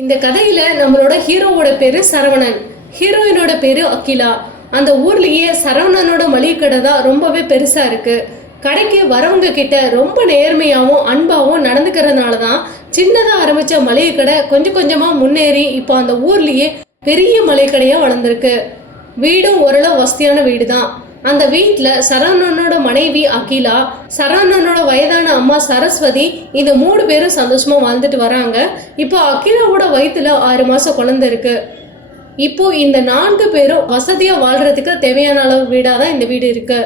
இந்த கதையில நம்மளோட ஹீரோவோட பேரு சரவணன். ஹீரோயினோட பேரு அகிலா. அந்த ஊர்லயே சரவணனோட மளிகை கடை தான் ரொம்பவே பெருசா இருக்கு. கடைக்கு வரவங்க கிட்ட ரொம்ப நேர்மையாகவும் அன்பாகவும் நடந்துக்கிறதுனால தான் சின்னதாக ஆரம்பித்த மளிகை கடை கொஞ்சம் கொஞ்சமாக முன்னேறி இப்போ அந்த ஊர்லேயே பெரிய மளிகை கடையாக வளர்ந்துருக்கு. வீடும் ஓரளவு வசதியான வீடு தான் அந்த வீட்டில் சரவணனோட மனைவி அகிலா சரவணனோட வயதான அம்மா சரஸ்வதி இந்த மூணு பேரும் சந்தோஷமா வாழ்ந்துட்டு வராங்க. இப்போ அகிலாவோட வயிற்றுல ஆறு மாசம் குழந்தை இருக்கு. இப்போ இந்த நான்கு பேரும் வசதியா வாழ்றதுக்கு தேவையான அளவு வீடாக தான் இந்த வீடு இருக்கு.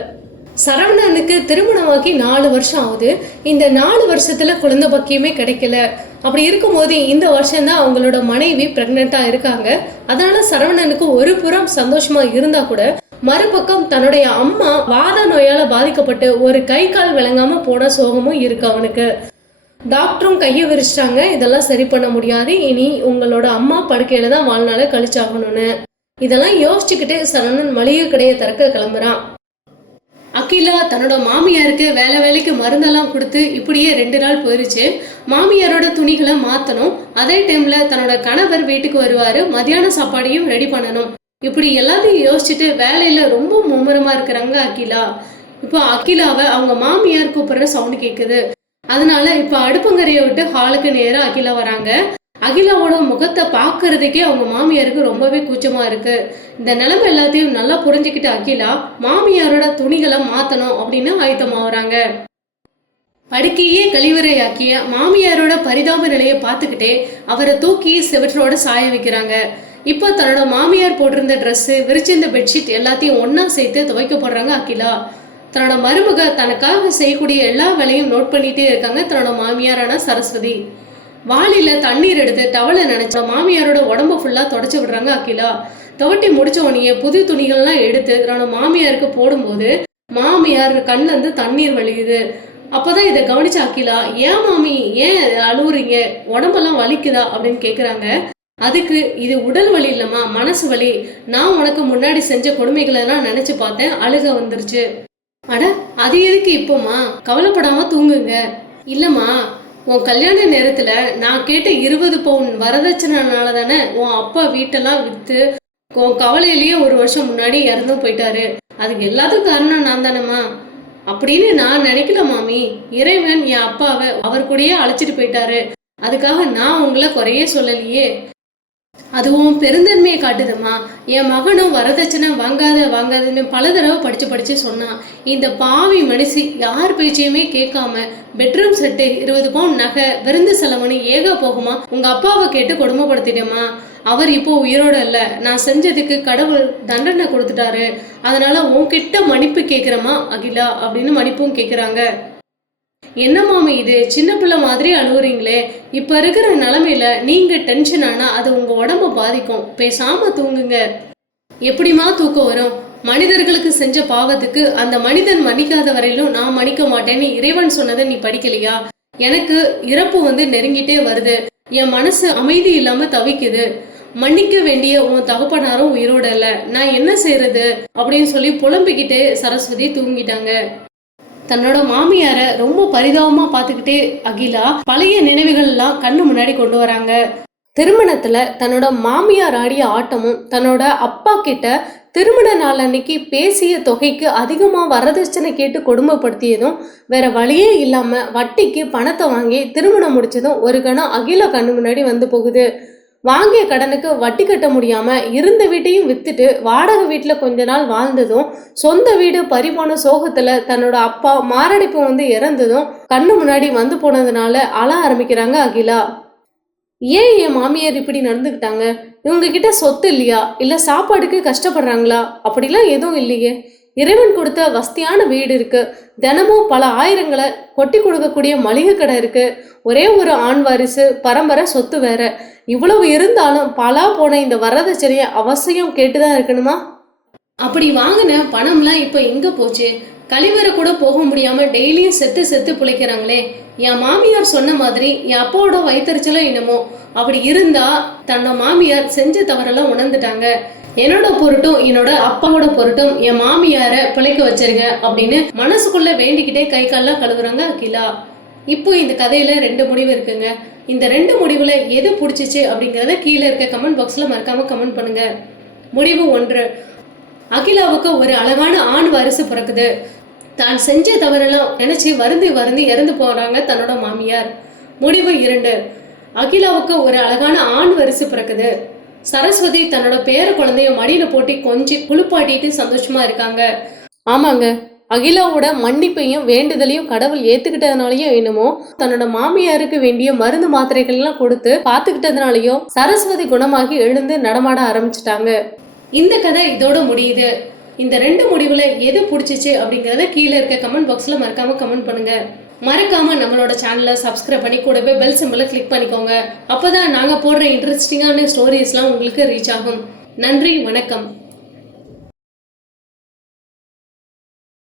சரவணனுக்கு திருமணமாகி நாலு வருஷம் ஆகுது. இந்த நாலு வருஷத்தில் குழந்தை பக்கியமே கிடைக்கல. அப்படி இருக்கும்போது இந்த வருஷம்தான் அவங்களோட மனைவி ப்ரெக்னெண்ட்டாக இருக்காங்க. அதனால் சரவணனுக்கு ஒரு புறம் சந்தோஷமாக இருந்தால் கூட மறுபக்கம் தன்னுடைய அம்மா வாத நோயால் பாதிக்கப்பட்டு ஒரு கை கால் விளங்காமல் போன சோகமும் இருக்கு அவனுக்கு. டாக்டரும் கையை விரிச்சிட்டாங்க. இதெல்லாம் சரி பண்ண முடியாது. இனி உங்களோட அம்மா படுக்கையில தான் வாழ்நாளை கழிச்சாகணும்னு. இதெல்லாம் யோசிச்சுக்கிட்டு சரவணன் மளிகை கடையை திறக்க கிளம்புறான். அகிலா தன்னோட மாமியாருக்கு வேலை வேலைக்கு மருந்தெல்லாம் கொடுத்து இப்படியே ரெண்டு நாள் போயிருச்சு. மாமியாரோட துணிகளை மாத்தணும். அதே டைம்ல தன்னோட கணவர் வீட்டுக்கு வருவாரு. மதியான சாப்பாடையும் ரெடி பண்ணணும். இப்படி எல்லாத்தையும் யோசிச்சுட்டு வேலையில ரொம்ப மும்முரமா இருக்கிறாங்க அகிலா. இப்போ அகிலாவை அவங்க மாமியார் கூப்பிடுற சவுண்ட் கேக்குது. அதனால இப்போ அடுப்பங்கரையை விட்டு ஹாலுக்கு நேரா அகிலா வராங்க. அகிலாவோட முகத்தை பார்க்கறதுக்கே அவங்க மாமியாருக்கு ரொம்பவே கூச்சமா இருக்கு. இந்த நிலைமை எல்லாத்தையும் நல்லா புரிஞ்சுக்கிட்ட அகிலா மாமியாரோட துணிகளை மாத்தணும் அப்படின்னு ஆயத்தமாகறாங்க படுக்கையே கழிவறையாக்கிய மாமியாரோட பரிதாப நிலையை பார்த்துக்கிட்டே அவரை தூக்கி செவற்றோட சாய வைக்கிறாங்க. இப்போ தன்னோட மாமியார் போட்டிருந்த ட்ரெஸ்ஸு விரிச்சிருந்த பெட்ஷீட் எல்லாத்தையும் ஒன்றா சேர்த்து துவைக்க போடுறாங்க அகிலா. தன்னோட மருமக தனக்காக செய்யக்கூடிய எல்லா வேலையும் நோட் பண்ணிகிட்டே இருக்காங்க தன்னோட மாமியாரான சரஸ்வதி. வாளியில தண்ணீர் எடுத்து டவலை நினைச்ச மாமியாரோட உடம்ப ஃபுல்லா தொடச்சு விடுறாங்க அகிலா. துவட்டி முடிச்ச உடனே புது துணிகள்லாம் எடுத்து தன்னோட மாமியாருக்கு போடும்போது மாமியார் கண்ணுல இருந்து தண்ணீர் வலியுது அப்பதான் இதை கவனிச்ச அகிலா ஏன் மாமி ஏன் அழுவுறீங்க? உடம்பெல்லாம் வலிக்குதா? அப்படின்னு கேக்குறாங்க. அதுக்கு இது உடல் வலி இல்லம்மா மனசு வலி. நான் உனக்கு முன்னாடி செஞ்ச கொடுமைகளை எல்லாம் நினைச்சு பார்த்தேன் அழுக வந்துருச்சு. அட அது எதுக்கு இப்போமா கவலைப்படாம தூங்குங்க. இல்லம்மா உன் கல்யாண நேரத்துல நான் கேட்ட இருபது பவுன் வரதட்சணைனால தானே உன் அப்பா வீட்டெல்லாம் வித்து உன் கவலையிலேயே ஒரு வருஷம் முன்னாடி இறந்து போயிட்டாரு. அதுக்கு எல்லாத்துக்கும் காரணம் நான் தானேம்மா. அப்படின்னு நான் நினைக்கல மாமி. இறைவன் என் அப்பாவை அவர் கூடயே அழைச்சிட்டு போயிட்டாரு. அதுக்காக நான் உங்களை குறையே சொல்லலையே. அதுவும் பெருந்தன்மையை காட்டுதுமா என் மகனும் வரதட்சணை வாங்காத வாங்காதன்னு பல தடவை படித்து படித்து சொன்னான். இந்த பாவி மனுஷி யார் பேச்சையுமே கேட்காம பெட்ரூம் செட்டு இருபது பவுன் நகை விருந்து செலவுன்னு ஏக போகுமா? உங்கள் அப்பாவை கேட்டு கொடுமைப்படுத்திட்டேம்மா. அவர் இப்போ உயிரோட இல்லை நான் செஞ்சதுக்கு கடவுள் தண்டனை கொடுத்துட்டாரு. அதனால உன்கிட்ட மன்னிப்பு கேட்குறமா அகிலா அப்படின்னு மன்னிப்பும் கேட்குறாங்க. என்ன மாமி இது? சின்ன பிள்ளை மாதிரி அழுகுறீங்களே இப்ப இருக்கிற நிலைமையில நீங்க டென்ஷன் ஆனா அது உங்க உடம்ப பாதிக்கும். பேசாம தூங்குங்க. எப்படிமா தூக்கம் வரும்? மனிதர்களுக்கு செஞ்ச பாவத்துக்கு அந்த மனிதன் மன்னிக்காத வரையிலும் நான் மன்னிக்க மாட்டேன்னு இறைவன் சொன்னதை நீ படிக்கலையா? எனக்கு இறப்பு வந்து நெருங்கிட்டே வருது. என் மனசு அமைதி இல்லாம தவிக்குது. மன்னிக்க வேண்டிய உன் தகப்பனாரும் உயிரோட இல்ல. நான் என்ன செய்யறது அப்படின்னு சொல்லி புலம்பிக்கிட்டே சரஸ்வதி தூங்கிட்டாங்க. தன்னோட மாமியார ரொம்ப பரிதாபமா பார்த்துக்கிட்டே அகிலா பழைய நினைவுகள் எல்லாம் கண்ணு முன்னாடி கொண்டு வராங்க. திருமணத்துல தன்னோட மாமியார் ஆடிய ஆட்டமும் தன்னோட அப்பா கிட்ட திருமண நாள் அன்னைக்கு பேசிய தொகைக்கு அதிகமா வரதட்சணை கேட்டு கொடுமைப்படுத்தியதும் வேற வழியே இல்லாம வட்டிக்கு பணத்தை வாங்கி திருமணம் முடிச்சதும் ஒரு கணம் அகிலா கண்ணு முன்னாடி வந்து போகுது. வாங்கிய கடனுக்கு வட்டி கட்ட முடியாம இருந்த வீட்டையும் வித்துட்டு வாடகை வீட்டில் கொஞ்ச நாள் வாழ்ந்ததும் சொந்த வீடு பறிபோன சோகத்துல தன்னோட அப்பா மாரடைப்பு வந்து இறந்ததும் கண்ணு முன்னாடி வந்து போனதுனால அழ ஆரம்பிக்கிறாங்க அகிலா. ஏன் என் மாமியார் இப்படி நடந்துக்கிட்டாங்க? இவங்க கிட்ட சொத்து இல்லையா? இல்ல சாப்பாடுக்கு கஷ்டப்படுறாங்களா? அப்படிலாம் எதுவும் இல்லையே. இறைவன் கொடுத்த வசதியான வீடு இருக்கு. தினமும் பல ஆயிரங்களை கொட்டி கொடுக்கக்கூடிய மளிகை கடை இருக்கு. ஒரே ஒரு ஆண் வாரிசு பரம்பரை சொத்து வேற. இவ்வளவு இருந்தாலும் பலா போன இந்த வரதட்சணையை அவசியம் கேட்டுதான் இருக்கணுமா? அப்படி வாங்கின பணம்லாம் இப்போ எங்கே போச்சு? கழிவறை கூட போக முடியாமல் டெய்லியும் செத்து செத்து பிழைக்கிறாங்களே என் மாமியார் சொன்ன மாதிரி என் அப்பாவோட வயிற்றுச்சலோ என்னமோ அப்படி இருந்தா தன்னோட மாமியார் செஞ்ச தவறெல்லாம் உணர்ந்துட்டாங்க. என்னோட பொருட்டும் என்னோட அப்பாவோட பொருட்டும் என் மாமியாரை பிழைக்க வச்சிருங்க அப்படின்னு மனசுக்குள்ள வேண்டிக்கிட்டே கை கால்லாம் கழுவுறாங்க அகிலா. இப்போ இந்த கதையில் ரெண்டு முடிவு இருக்குங்க. இந்த ரெண்டு முடிவில் எது பிடிச்சிச்சு அப்படிங்கிறத கீழே இருக்க கமெண்ட் பாக்ஸில் மறக்காமல் கமெண்ட் பண்ணுங்கள் முடிவு ஒன்று. அகிலாவுக்கு ஒரு அழகான ஆண் வாரிசு பிறக்குது. தான் செஞ்ச தவறெல்லாம் நினைச்சு வருந்தி வருந்தி இறந்து போகிறாங்க தன்னோட மாமியார். முடிவு இரண்டு. அகிலாவுக்கு ஒரு அழகான ஆண் வரிசு பிறக்குது. சரஸ்வதி தன்னோட பேர குழந்தைய மடியில போட்டி கொஞ்சி குளிப்பாட்டிட்டு சந்தோஷமா இருக்காங்க. ஆமாங்க. அகிலாவோட மன்னிப்பையும் வேண்டுதலையும் கடவுள் ஏத்துக்கிட்டதுனாலயும் என்னமோ தன்னோட மாமியாருக்கு வேண்டிய மருந்து மாத்திரைகள் எல்லாம் கொடுத்து பாத்துக்கிட்டதுனாலயும் சரஸ்வதி குணமாகி எழுந்து நடமாட ஆரம்பிச்சிட்டாங்க. இந்த கதை இதோட முடியுது. இந்த ரெண்டு முடிவுல எது பிடிச்சிச்சு அப்படிங்கறத கீழே இருக்க கமெண்ட் பாக்ஸ்ல மறக்காம கமெண்ட் பண்ணுங்க. மறக்காம நம்மளோட சேனலை சப்ஸ்கிரைப் பண்ணி கூடவே பெல் சிம்பிளை கிளிக் பண்ணிக்கோங்க. அப்பதான் நாங்க போடுற இன்ட்ரெஸ்டிங்கான ஸ்டோரிஸ்லாம் உங்களுக்கு ரீச் ஆகும். நன்றி வணக்கம்.